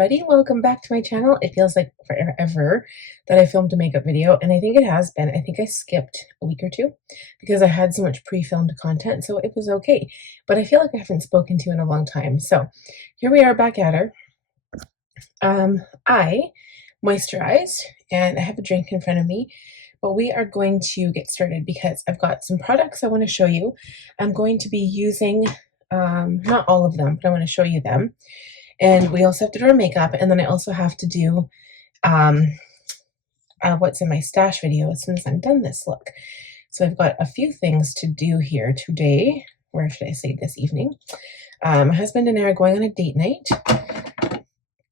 everybody, welcome back to my channel. It feels like forever that I filmed a makeup video, and I think it has been. I think I skipped a week or two because I had so much pre-filmed content, so it was okay. But I feel like I haven't spoken to you in a long time. So here we are back at her. I moisturized and I have a drink in front of me, but we are going to get started because I've got some products I want to show you. I'm going to be using, not all of them, but I want to show you them. And we also have to do our makeup, and then I also have to do what's in my stash video as soon as I'm done this look. So I've got a few things to do here today, or should I say this evening. My husband and I are going on a date night.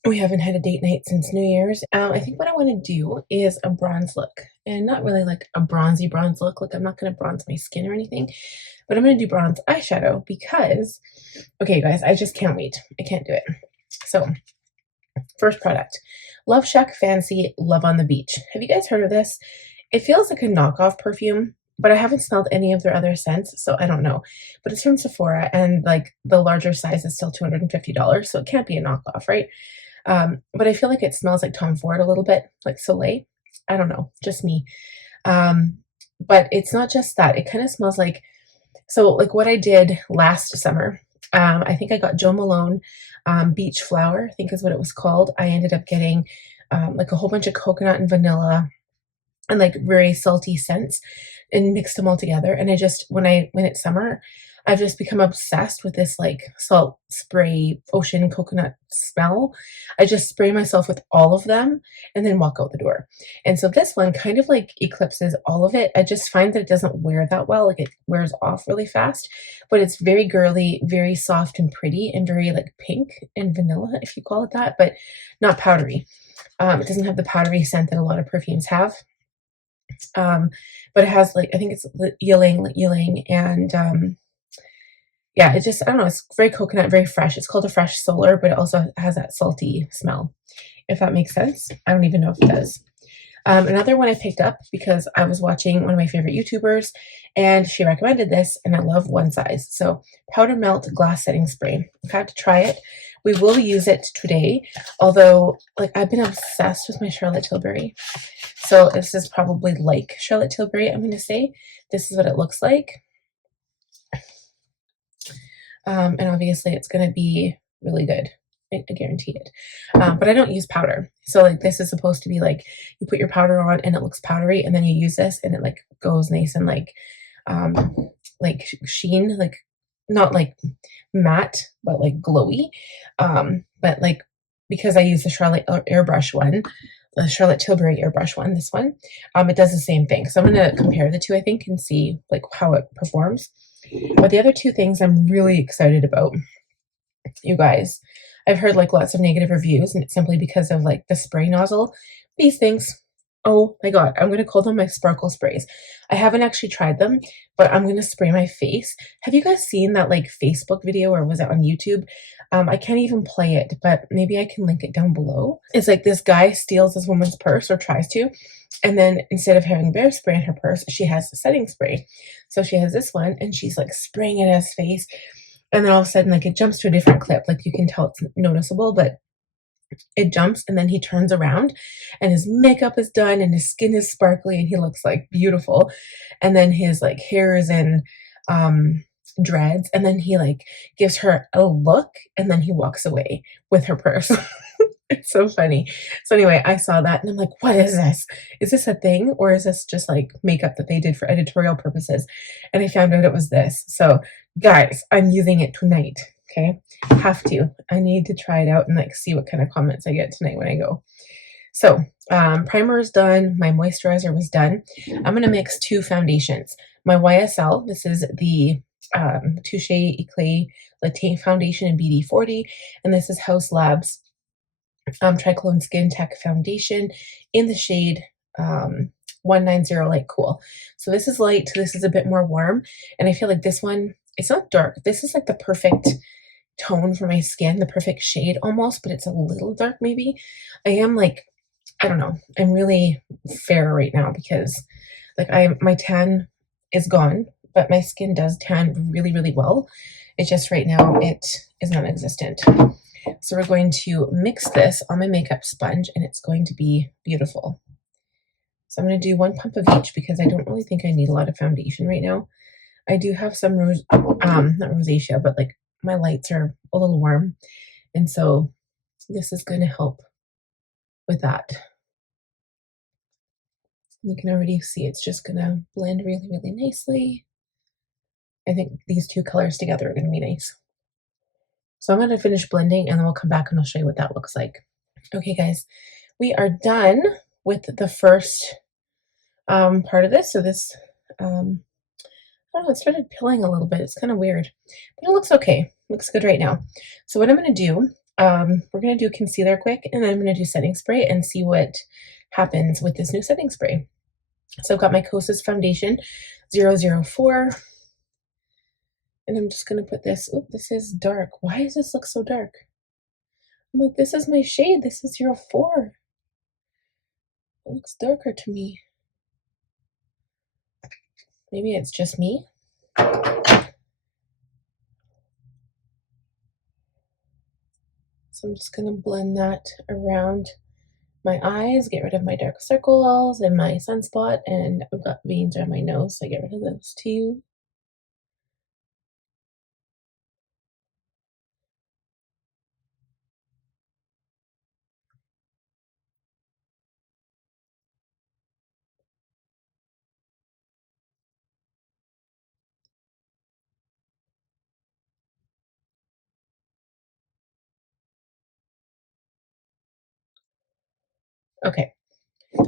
We haven't had a date night since New Year's. I think what I want to do is a bronze look, and not really like a bronzy bronze look. Like I'm not going to bronze my skin or anything, but I'm going to do bronze eyeshadow because, okay guys, I just can't wait. I can't do it. So, first product, Love Shack Fancy Love on the Beach. Have you guys heard of this? It feels like a knockoff perfume, but I haven't smelled any of their other scents, so I don't know. But it's from Sephora, and like the larger size is still $250, so it can't be a knockoff, right? But I feel like it smells like Tom Ford a little bit, like Soleil. I don't know, just me. But it's not just that. It kind of smells like, so like what I did last summer. I think I got Jo Malone Beach Flower, I think is what it was called. I ended up getting like a whole bunch of coconut and vanilla and like very salty scents and mixed them all together. And I just, when it's summer, I've just become obsessed with this like salt spray ocean coconut smell. I just spray myself with all of them and then walk out the door. And so this one kind of like eclipses all of it. I just find that it doesn't wear that well. Like it wears off really fast, but it's very girly, very soft and pretty, and very like pink and vanilla, if you call it that, but not powdery. It doesn't have the powdery scent that a lot of perfumes have. But it has like, I think it's ylang and yeah, it just, I don't know, it's very coconut, very fresh. It's called a fresh solar, but it also has that salty smell, if that makes sense. I don't even know if it does. Another one I picked up because I was watching one of my favorite YouTubers, and she recommended this, and I love One Size. So Powder Melt Glass Setting Spray. I've had to try it. We will use it today, although like I've been obsessed with my Charlotte Tilbury. So this is probably like Charlotte Tilbury, I'm going to say. This is what it looks like. And obviously it's going to be really good. I guarantee it. But I don't use powder. So like this is supposed to be like you put your powder on and it looks powdery, and then you use this and it like goes nice and like sheen, like not like matte, but like glowy. But like because I use the Charlotte airbrush one, the Charlotte Tilbury airbrush one, this one, it does the same thing. So I'm going to compare the two, I think, and see like how it performs. But the other two things I'm really excited about, you guys, I've heard like lots of negative reviews, and it's simply because of like the spray nozzle. These things, oh my god, I'm going to call them my sparkle sprays. I haven't actually tried them, but I'm going to spray my face. Have you guys seen that like Facebook video, or was it on YouTube? I can't even play it, but maybe I can link it down below. It's like this guy steals this woman's purse, or tries to, and then instead of having bear spray in her purse, she has a setting spray. So she has this one, and she's like spraying it in his face, and then all of a sudden like it jumps to a different clip. Like you can tell it's noticeable, but it jumps, and then he turns around and his makeup is done and his skin is sparkly and he looks like beautiful, and then his like hair is in dreads, and then he like gives her a look, and then he walks away with her purse. It's so funny. So anyway, I saw that and I'm like, what is this? Is this a thing, or is this just like makeup that they did for editorial purposes? And I found out it was this. So guys, I'm using it tonight. Okay, have to. I need to try it out and like see what kind of comments I get tonight when I go. So primer is done. My moisturizer was done. I'm going to mix two foundations. My YSL, this is the Touche Eclait Latte Foundation in BD40, and this is Haus Labs Triclone Skin Tech Foundation in the shade 190 Light Cool. So this is light, this is a bit more warm, and I feel like this one, it's not dark. This is like the perfect tone for my skin, the perfect shade almost, but it's a little dark maybe. I am like, I don't know, I'm really fair right now because like my tan is gone, but my skin does tan really, really well. It's just right now it is non-existent. So we're going to mix this on my makeup sponge, and it's going to be beautiful. So I'm going to do 1 pump of each because I don't really think I need a lot of foundation right now. I do have some not rosacea, but like my lights are a little warm, and so this is going to help with that. You can already see it's just going to blend really, really nicely. I think these two colors together are going to be nice. So I'm going to finish blending, and then we'll come back and I'll show you what that looks like. Okay, guys, we are done with the first part of this. So this, I don't know, it started pilling a little bit. It's kind of weird, but it looks okay. Looks good right now. So what I'm going to do, we're going to do concealer quick, and then I'm going to do setting spray and see what happens with this new setting spray. So I've got my Kosas foundation 004, and I'm just going to put this. Oh, this is dark. Why does this look so dark? I'm like, this is my shade. This is 04. It looks darker to me. Maybe it's just me. So I'm just going to blend that around my eyes, get rid of my dark circles and my sunspot, and I've got veins around my nose, so I get rid of those too. Okay,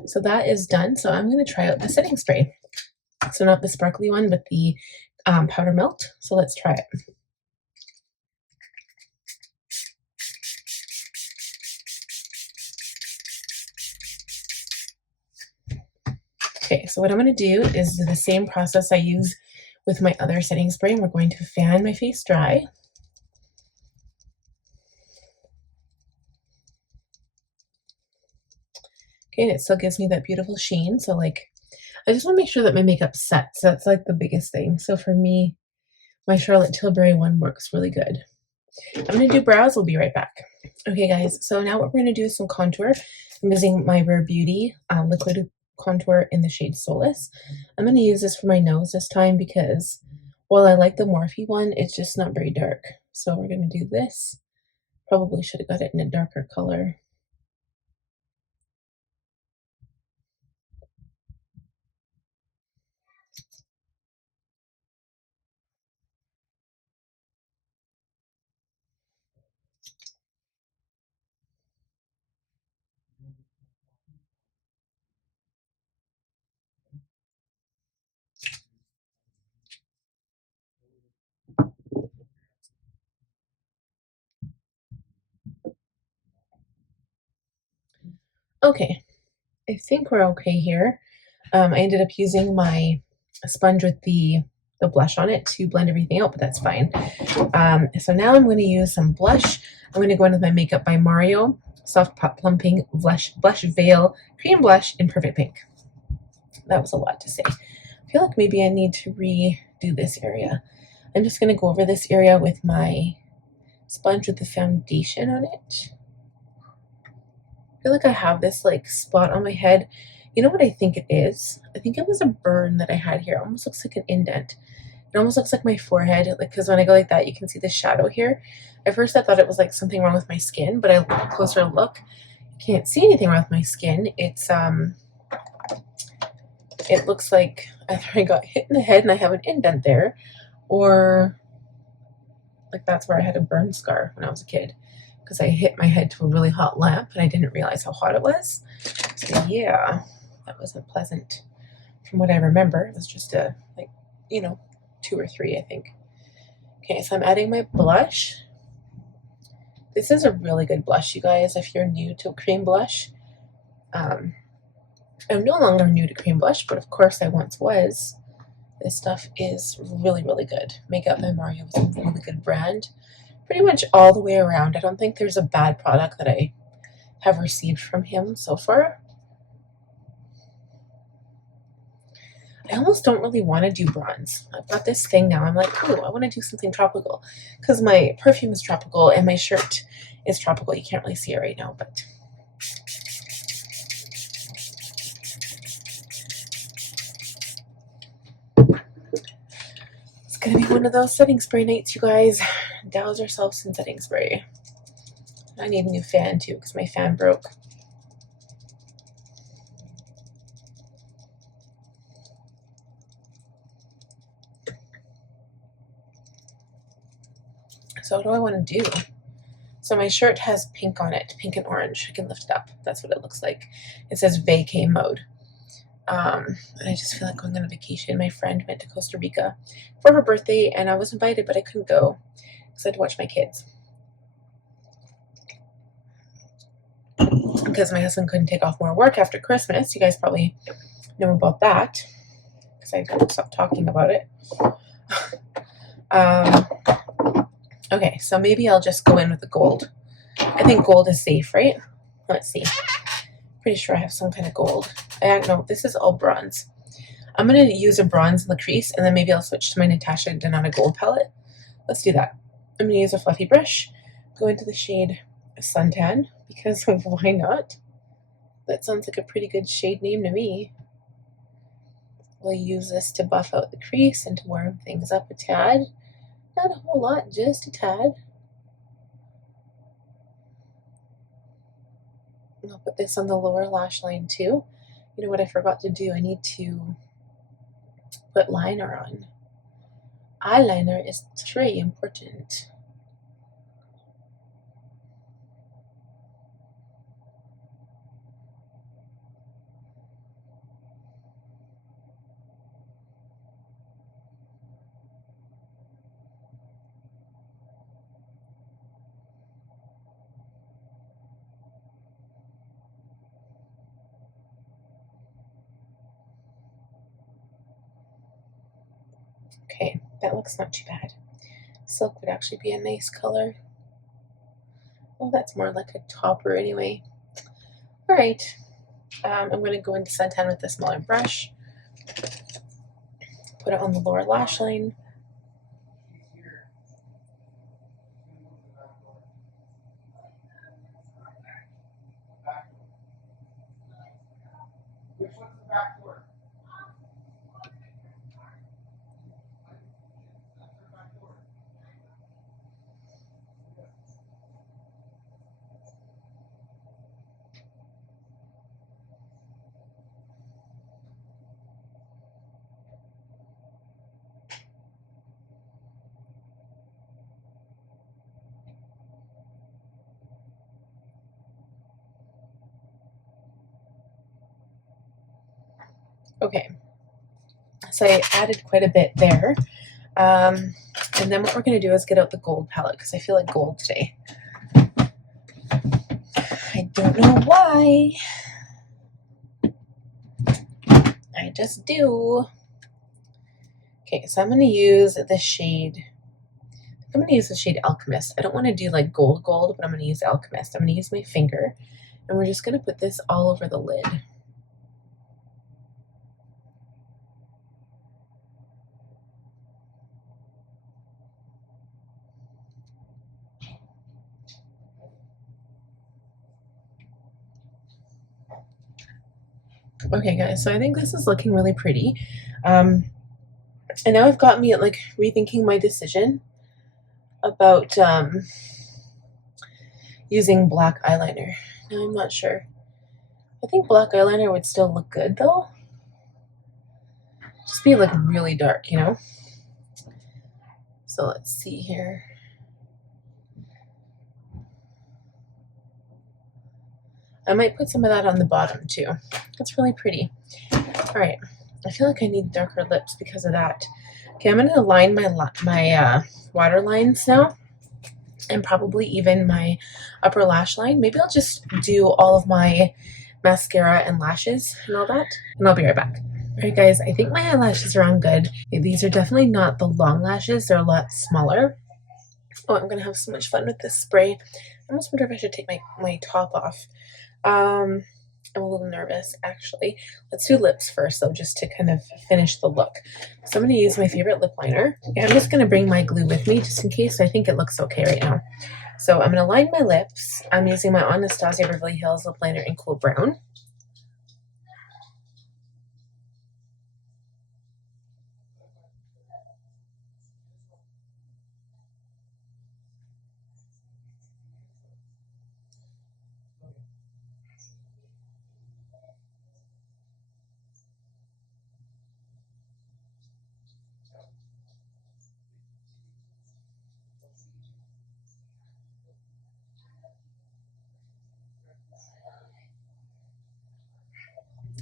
so that is done. So I'm going to try out the setting spray. So not the sparkly one, but the powder melt. So let's try it. Okay, so what I'm going to do is the same process I use with my other setting spray. We're going to fan my face dry. Okay, and it still gives me that beautiful sheen. So like, I just want to make sure that my makeup's set. So that's like the biggest thing. So for me, my Charlotte Tilbury one works really good. I'm going to do brows. We'll be right back. Okay, guys. So now what we're going to do is some contour. I'm using my Rare Beauty liquid contour in the shade Solace. I'm going to use this for my nose this time because while I like the Morphe one, it's just not very dark. So we're going to do this. Probably should have got it in a darker color. Okay, I think we're okay here. I ended up using my sponge with the blush on it to blend everything out, but that's fine. So now I'm going to use some blush. I'm going to go in with my Makeup by Mario Soft Plumping Blush Veil Cream Blush in Perfect Pink. That was a lot to say. I feel like maybe I need to redo this area. I'm just going to go over this area with my sponge with the foundation on it. I feel like I have this like spot on my head. You know what I think it is? I think it was a burn that I had here. It almost looks like an indent. It almost looks like my forehead, like, because when I go like that, you can see the shadow here. At first I thought it was like something wrong with my skin, but a closer look, you can't see anything wrong with my skin. It's it looks like either I got hit in the head and I have an indent there, or like that's where I had a burn scar when I was a kid, because I hit my head to a really hot lamp and I didn't realize how hot it was. So yeah, that wasn't pleasant from what I remember. It was just a, like, you know, 2 or 3, I think. Okay, so I'm adding my blush. This is a really good blush, you guys, if you're new to cream blush. I'm no longer new to cream blush, but of course I once was. This stuff is really, really good. Makeup by Mario is a really good brand. Pretty much all the way around. I don't think there's a bad product that I have received from him so far. I almost don't really want to do bronze. I've got this thing now. I'm like, ooh, I want to do something tropical because my perfume is tropical and my shirt is tropical. You can't really see it right now, but it's gonna be one of those setting spray nights, you guys. Douse ourselves in setting spray. I need a new fan too because my fan broke. So what do I want to do? So my shirt has pink on it, pink and orange. I can lift it up. That's what it looks like. It says vacay mode. And I just feel like going on a vacation. My friend went to Costa Rica for her birthday, and I was invited, but I couldn't go because I had to watch my kids. Because my husband couldn't take off more work after Christmas. You guys probably know about that because I don't stop talking about it. Okay, so maybe I'll just go in with the gold. I think gold is safe, right? Let's see. Pretty sure I have some kind of gold. No, this is all bronze. I'm going to use a bronze in the crease, and then maybe I'll switch to my Natasha Denona gold palette. Let's do that. I'm going to use a fluffy brush, go into the shade Suntan, because why not? That sounds like a pretty good shade name to me. We'll use this to buff out the crease and to warm things up a tad. Not a whole lot, just a tad. I'll put this on the lower lash line too. You know what I forgot to do? I need to put liner on. Eyeliner is very important. Okay, that looks not too bad. Silk would actually be a nice color. Well, that's more like a topper anyway. All right, I'm going to go into Suntan with the smaller brush. Put it on the lower lash line. Okay, so I added quite a bit there. And then what we're going to do is get out the gold palette because I feel like gold today. I don't know why. I just do. Okay, so I'm going to use the shade. I'm going to use the shade Alchemist. I don't want to do like gold, but I'm going to use Alchemist. I'm going to use my finger, and we're just going to put this all over the lid. Okay, guys, so I think this is looking really pretty. And now I've got me like rethinking my decision about using black eyeliner. Now I'm not sure. I think black eyeliner would still look good though. Just be like really dark, you know? So let's see here. I might put some of that on the bottom too. That's really pretty. All right, I feel like I need darker lips because of that. Okay, I'm gonna line my water lines now, and probably even my upper lash line. Maybe I'll just do all of my mascara and lashes and all that, and I'll be right back. All right, guys, I think my eyelashes are on good. These are definitely not the long lashes. They're a lot smaller. Oh, I'm gonna have so much fun with this spray. I almost wonder if I should take my top off. I'm a little nervous, actually. Let's do lips first, though, just to kind of finish the look. So I'm going to use my favorite lip liner. Yeah, I'm just going to bring my glue with me, just in case. I think it looks okay right now. So I'm going to line my lips. I'm using my Anastasia Beverly Hills lip liner in Cool Brown.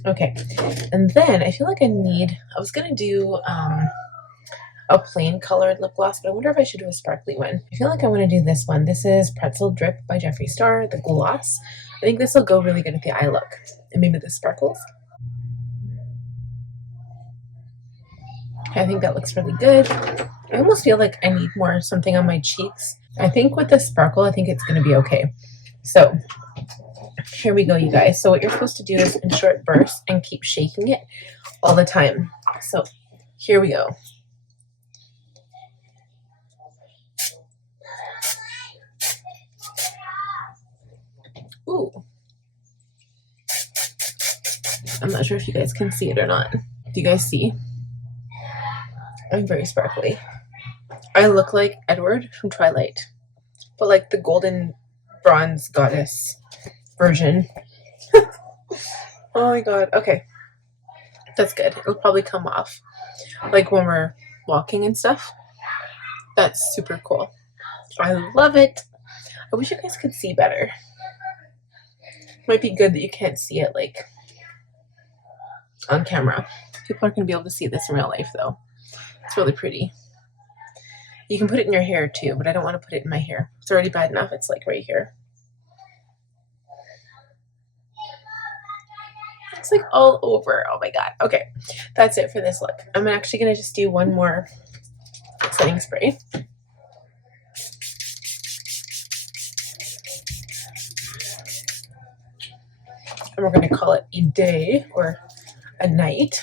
Okay, and then I feel like I was going to do a plain colored lip gloss, but I wonder if I should do a sparkly one. I feel like I want to do this one. This is Pretzel Drip by Jeffree Star, the gloss. I think this will go really good with the eye look. And maybe the sparkles. I think that looks really good. I almost feel like I need more something on my cheeks. I think with the sparkle, I think it's going to be okay. So here we go, you guys. So what you're supposed to do is in short bursts and keep shaking it all the time. So here we go. Ooh. I'm not sure if you guys can see it or not. Do you guys see? I'm very sparkly. I look like Edward from Twilight, but like the golden bronze goddess version. Oh my god. Okay. That's good. It'll probably come off like when we're walking and stuff. That's super cool. I love it. I wish you guys could see better. Might be good that you can't see it like on camera. People aren't going to be able to see this in real life though. It's really pretty. You can put it in your hair too, but I don't want to put it in my hair. It's already bad enough. It's like right here. It's like all over. Oh my god. Okay, that's it for this look. I'm actually going to just do one more setting spray. And we're going to call it a day or a night.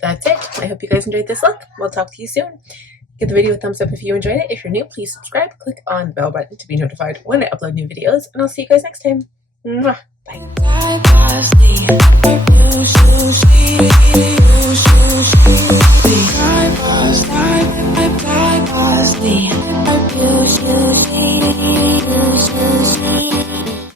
That's it. I hope you guys enjoyed this look. We'll talk to you soon. Give the video a thumbs up if you enjoyed it. If you're new, please subscribe. Click on the bell button to be notified when I upload new videos. And I'll see you guys next time. Mwah. Bye.